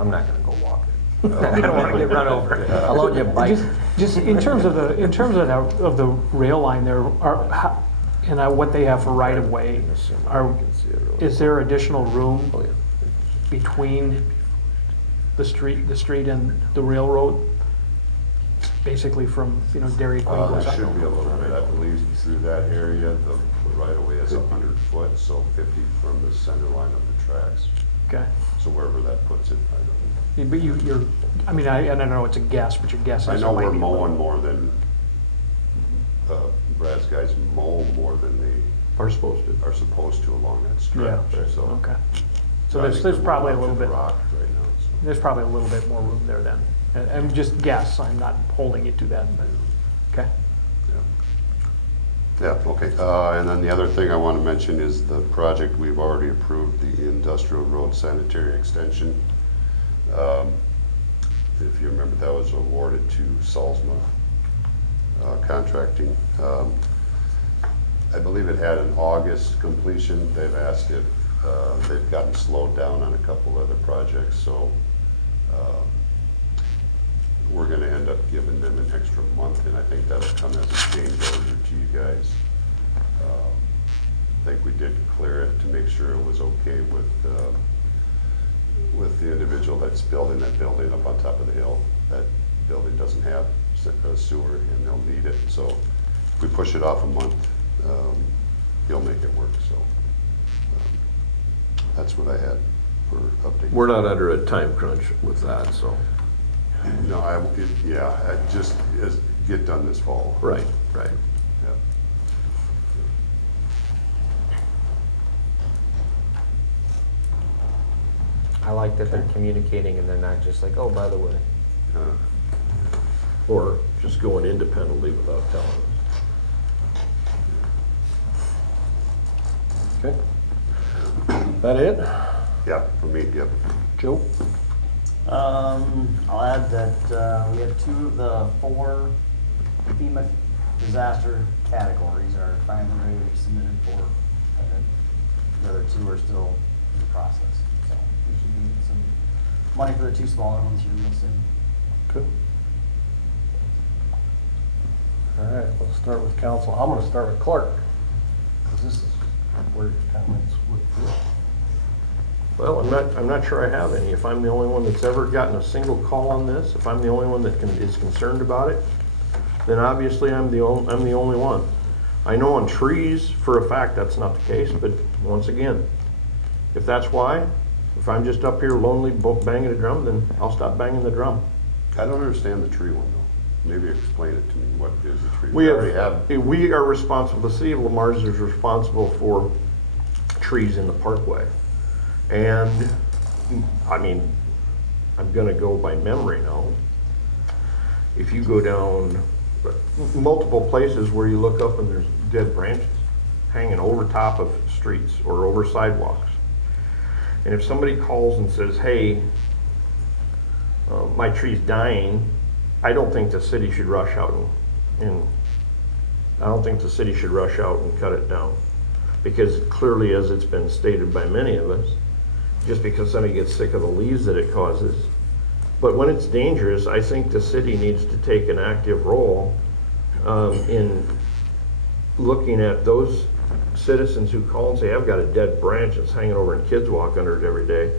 I'm not gonna go walk it. I don't wanna get run over. I'll loan you a bike. Just in terms of the rail line there, and what they have for right of way, is there additional room Oh, yeah. between the street and the railroad? Basically from, Dairy Queen goes There up. should be a little bit, I believe, through that area. The right of way is 100 foot, so 50 from the center line of the tracks. Okay. So wherever that puts it, I don't know. But you're, I don't know, it's a guess, but your guess is. I it know might we're be a little- mowing more than, Brad's guys mow more than they Are supposed to. are supposed to along that Yeah, stretch, so. okay. So I think there's we're probably a up to little the bit, rock right now, so. there's probably a little bit more room there then. And just guess, I'm not holding you to that, but, okay. Yeah, okay. And then the other thing I want to mention is the project we've already approved, the industrial road sanitary extension. If you remember, that was awarded to Salzma Contracting. I believe it had an August completion. They've asked if they've gotten slowed down on a couple other projects, so we're going to end up giving them an extra month, and I think that'll come as a change order to you guys. I think we did clear it to make sure it was okay with the individual that's building that building up on top of the hill. That building doesn't have a sewer, and they'll need it. So if we push it off a month, he'll make it work. So that's what I had for update. We're not under a time crunch with that, so. No, I just get done this fall. Right, right. Yeah. I like that they're communicating and they're not just like, oh, by the way. Or just going independently without telling us. Okay. That it? Yeah, for me, yep. Joe? I'll add that we have 2 of the 4 FEMA disaster categories are finally ready to be submitted for. The other 2 are still in the process. So we should be getting some money for the 2 smaller ones here real soon. Good. All right, we'll start with council. I'm gonna start with clerk, because this is where your comments would fit. Well, I'm not sure I have any. If I'm the only one that's ever gotten a single call on this, if I'm the only one that is concerned about it, then obviously I'm the only one. I know on trees for a fact that's not the case, but once again, if that's why, if I'm just up here lonely banging a drum, then I'll stop banging the drum. I don't understand the tree one though. Maybe explain it to me. What is the tree? We already have. We are responsible, the city of Lamar's is responsible for trees in the parkway. And, I mean, I'm gonna go by memory now. If you go down multiple places where you look up and there's dead branches hanging over top of streets or over sidewalks. And if somebody calls and says, hey, my tree's dying, I don't think the city should rush out and I don't think the city should rush out and cut it down. Because clearly, as it's been stated by many of us, just because somebody gets sick of the leaves that it causes. But when it's dangerous, I think the city needs to take an active role in looking at those citizens who call and say, I've got a dead branch that's hanging over and kids walk under it every day.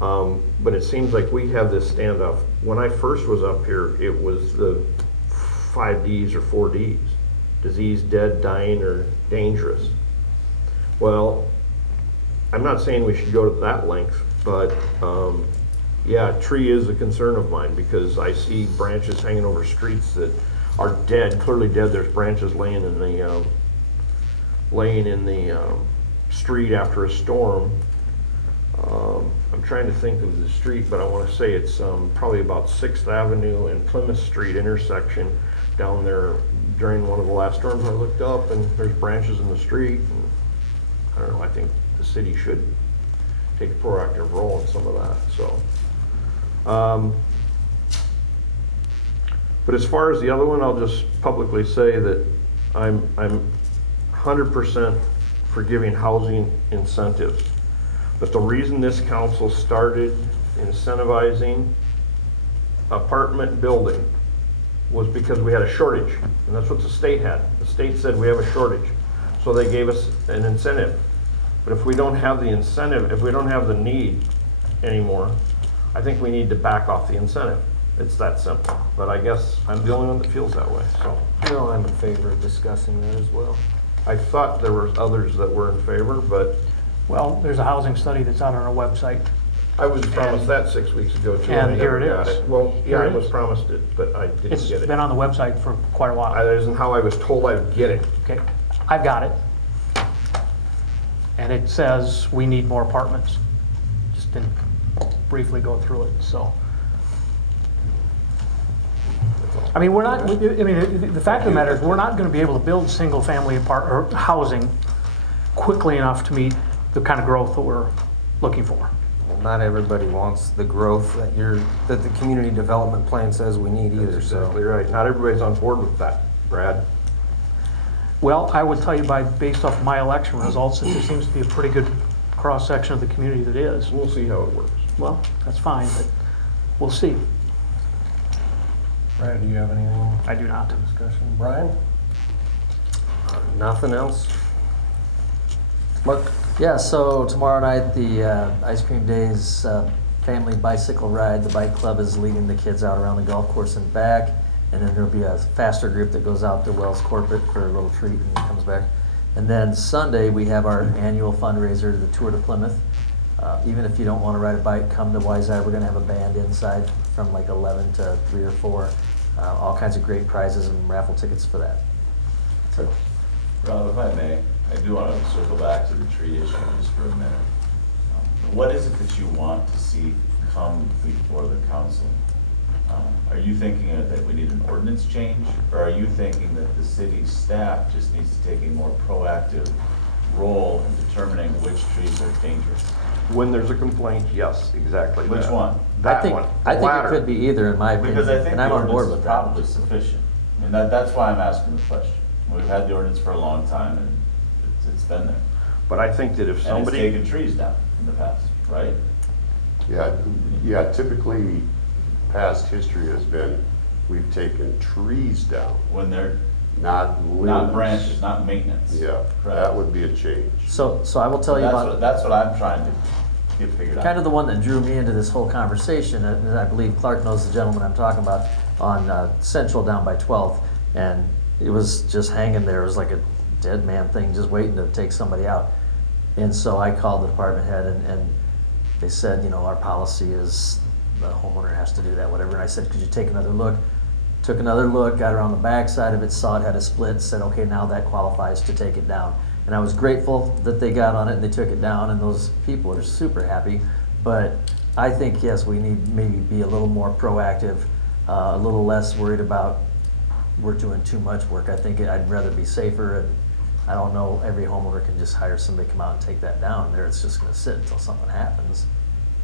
But it seems like we have this standoff. When I first was up here, it was the 5 Ds or 4 Ds. Disease, dead, dying, or dangerous. Well, I'm not saying we should go to that length, but yeah, tree is a concern of mine because I see branches hanging over streets that are dead, clearly dead. There's branches laying in the street after a storm. I'm trying to think of the street, but I want to say it's probably about 6th Avenue and Plymouth Street intersection down there. During one of the last storms, I looked up and there's branches in the street. And I don't know, I think the city should take a proactive role in some of that. So, but as far as the other one, I'll just publicly say that I'm 100% for giving housing incentives. But the reason this council started incentivizing apartment building was because we had a shortage, and that's what the state had. The state said we have a shortage, so they gave us an incentive. But if we don't have the incentive, if we don't have the need anymore, I think we need to back off the incentive. It's that simple. But I guess I'm the only one that feels that way, so. No, I'm in favor of discussing that as well. I thought there were others that were in favor, but Well, there's a housing study that's out on our website. I was promised that 6 weeks ago too. And I here never it got is. Well, yeah, Here I it was is. promised it, but I didn't It's get it. been on the website for quite a while. That isn't how I was told I'd get it. Okay, I've got it. And it says we need more apartments. Just didn't briefly go through it, so. I mean, we're not, I mean, the fact of the matter is, we're not gonna be able to build single-family or housing quickly enough to meet the kind of growth that we're looking for. Well, not everybody wants the growth that the community development plan says we need either, That's so. exactly right. Not everybody's on board with that, Brad. Well, I would tell you based off my election results, that there seems to be a pretty good cross-section of the community that is. We'll see how it works. Well, that's fine, but we'll see. Brad, do you have anything I do not. for discussion? Brian? Nothing else? Mark? Yeah, so tomorrow night, the Ice Cream Days family bicycle ride. The bike club is leading the kids out around the golf course and back. And then there'll be a faster group that goes out to Wells Corporate for a little treat and comes back. And then Sunday, we have our annual fundraiser, the Tour to Plymouth. Even if you don't want to ride a bike, come to Wise Eye. We're going to have a band inside from like 11 to 3 or 4. All kinds of great prizes and raffle tickets for that. Rob, if I may, I do want to circle back to the tree issue just for a minute. What is it that you want to see come before the council? Are you thinking that we need an ordinance change, or are you thinking that the city staff just needs to take a more proactive role in determining which trees are dangerous? When there's a complaint, yes, exactly. Which that. one? That I one. think The it latter. could be either, in my opinion. Because I think and the I'm on board ordinance is with that. probably sufficient. I mean, that's why I'm asking the question. We've had the ordinance for a long time, and it's been there. But I think that if And it's somebody, taken trees down in the past, right? Yeah, typically, past history has been, we've taken trees down, When they're not limbs. not branches, not maintenance. Yeah, Correct. that would be a change. So I will tell you about. That's what I'm trying to get figured out. Kind of the one that drew me into this whole conversation, and I believe Clark knows the gentleman I'm talking about, on Central down by 12th, and it was just hanging there. It was like a dead man thing, just waiting to take somebody out. And so I called the department head, and they said, you know, our policy is the homeowner has to do that, whatever. And I said, could you take another look? Took another look, got around the back side of it, saw it had a split, said, okay, now that qualifies to take it down. And I was grateful that they got on it and they took it down, and those people are super happy. But I think, yes, we need maybe be a little more proactive, a little less worried about we're doing too much work. I think I'd rather be safer, and I don't know, every homeowner can just hire somebody to come out and take that down. There, it's just gonna sit until something happens.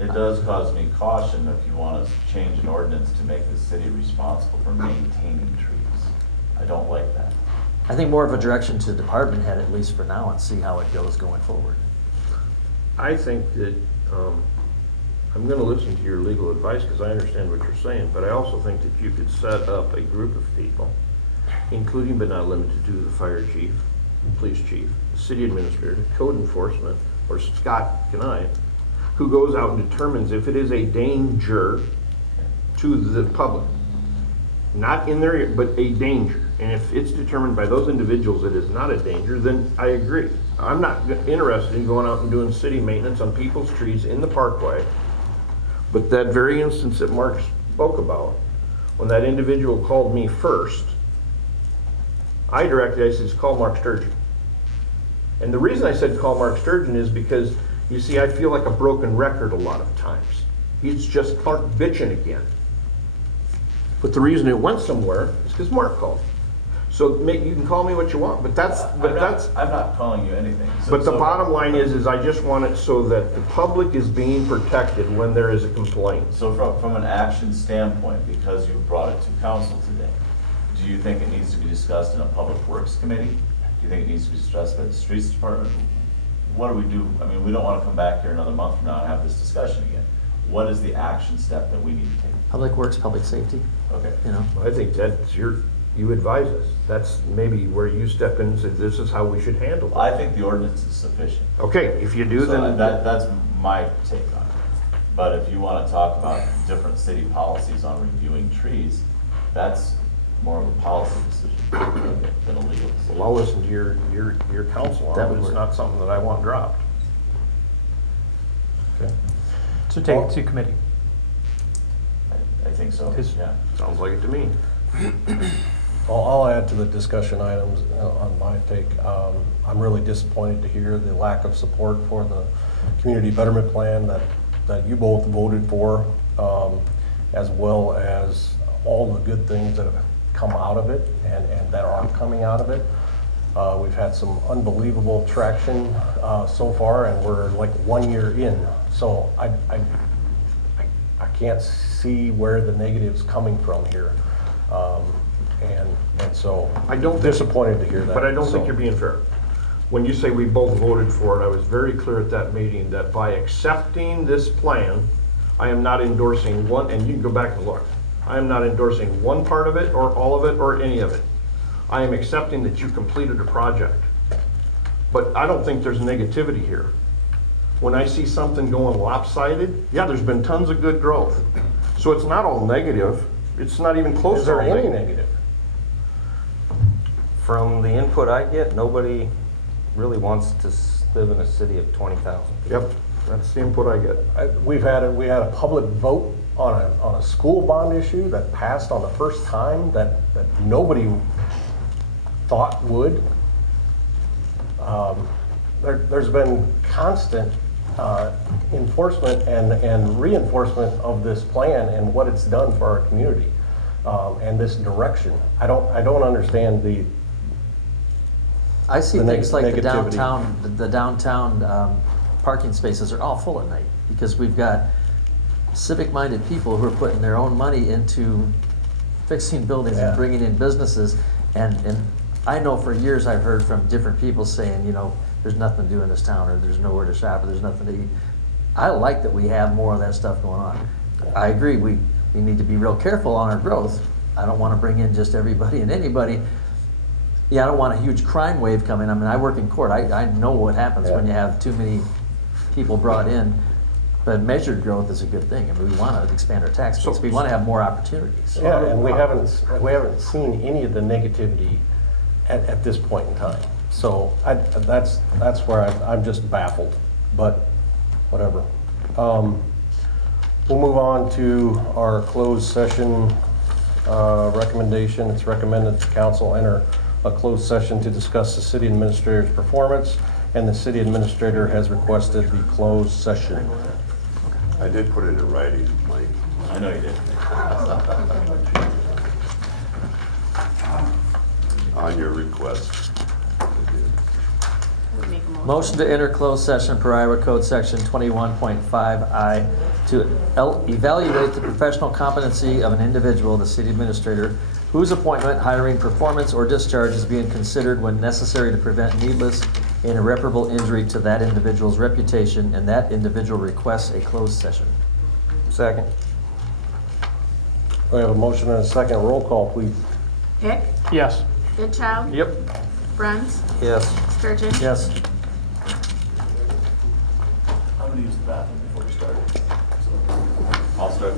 It does cause me caution if you want to change an ordinance to make the city responsible for maintaining trees. I don't like that. I think more of a direction to the department head, at least for now, and see how it goes going forward. I think that, I'm gonna listen to your legal advice, because I understand what you're saying, but I also think that you could set up a group of people, including but not limited to the fire chief, police chief, city administrator, code enforcement, or Scott Knight, who goes out and determines if it is a danger to the public. Not in their, but a danger. And if it's determined by those individuals it is not a danger, then I agree. I'm not interested in going out and doing city maintenance on people's trees in the parkway. But that very instance that Mark spoke about, when that individual called me first, I said, call Mark Sturgeon. And the reason I said call Mark Sturgeon is because, you see, I feel like a broken record a lot of times. He's just Clark bitching again. But the reason it went somewhere is because Mark called. So you can call me what you want, but I'm not calling you anything. but the bottom line is I just want it so that the public is being protected when there is a complaint. So from an action standpoint, because you brought it to council today, do you think it needs to be discussed in a public works committee? Do you think it needs to be discussed by the streets department? What do we do? I mean, we don't want to come back here another month from now and have this discussion again. what is the action step that we need to take? Public Works, Public Safety, Okay. you know? I think that's you advise us. That's maybe where you step in and say, this is how we should handle it. I think the ordinance is sufficient. Okay, if you do, So then that's my take on it. But if you want to talk about different city policies on reviewing trees, that's more of a policy decision than a legal decision. well, I'll listen to your counsel That on would it. It's work. not something that I want dropped. Okay, So take it to committee. I think so, His- yeah. sounds like it to me. I'll add to the discussion items on my take. I'm really disappointed to hear the lack of support for the community betterment plan that you both voted for, as well as all the good things that have come out of it and that are coming out of it. We've had some unbelievable traction so far, and we're like 1 year in. So I can't see where the negative's coming from here. And so disappointed to hear that. But I don't think So- you're being fair. When you say we both voted for it, I was very clear at that meeting that by accepting this plan, I am not endorsing one, and you can go back and look. I am not endorsing one part of it, or all of it, or any of it. I am accepting that you completed a project. But I don't think there's negativity here. When I see something going lopsided, yeah, there's been tons of good growth. So it's not all negative. It's not even close Is to all there any negative. negative? From the input I get, nobody really wants to live in a city of 20,000. Yep, that's the input I get. We had a public vote on a school bond issue that passed on the first time that nobody thought would. There's been constant enforcement and reinforcement of this plan and what it's done for our community, and this direction. I don't understand I see The things like the negativity. downtown parking spaces are all full at night because we've got civic-minded people who are putting their own money into fixing buildings Yeah. and bringing in businesses. And I know for years I've heard from different people saying, you know, there's nothing to do in this town, or there's nowhere to shop, or there's nothing to eat. I like that we have more of that stuff going on. I agree, we need to be real careful on our growth. I don't want to bring in just everybody and anybody. Yeah, I don't want a huge crime wave coming. I mean, I work in court. I know what happens when you have too many people brought in. But measured growth is a good thing. I mean, we want to expand our tax base. We want to have more opportunities. Yeah, and we haven't seen any of the negativity at this point in time. So that's where I'm just baffled, but whatever. We'll move on to our closed session recommendation. It's recommended the council enter a closed session to discuss the city administrator's performance, and the city administrator has requested the closed session. I did put it in writing, Mike. I know you did. On your request. I did. Make a motion. Motion to enter closed session per Iowa Code Section 21.5I to evaluate the professional competency of an individual, the city administrator, whose appointment, hiring, performance, or discharge is being considered when necessary to prevent needless and irreparable injury to that individual's reputation, and that individual requests a closed session. Second. We have a motion and a second. Roll call, please. Hick, Yes. Goodchild, Yep. Bruns, Yes. Sturgeon. Yes. I'm gonna use the bathroom before we start. I'll start.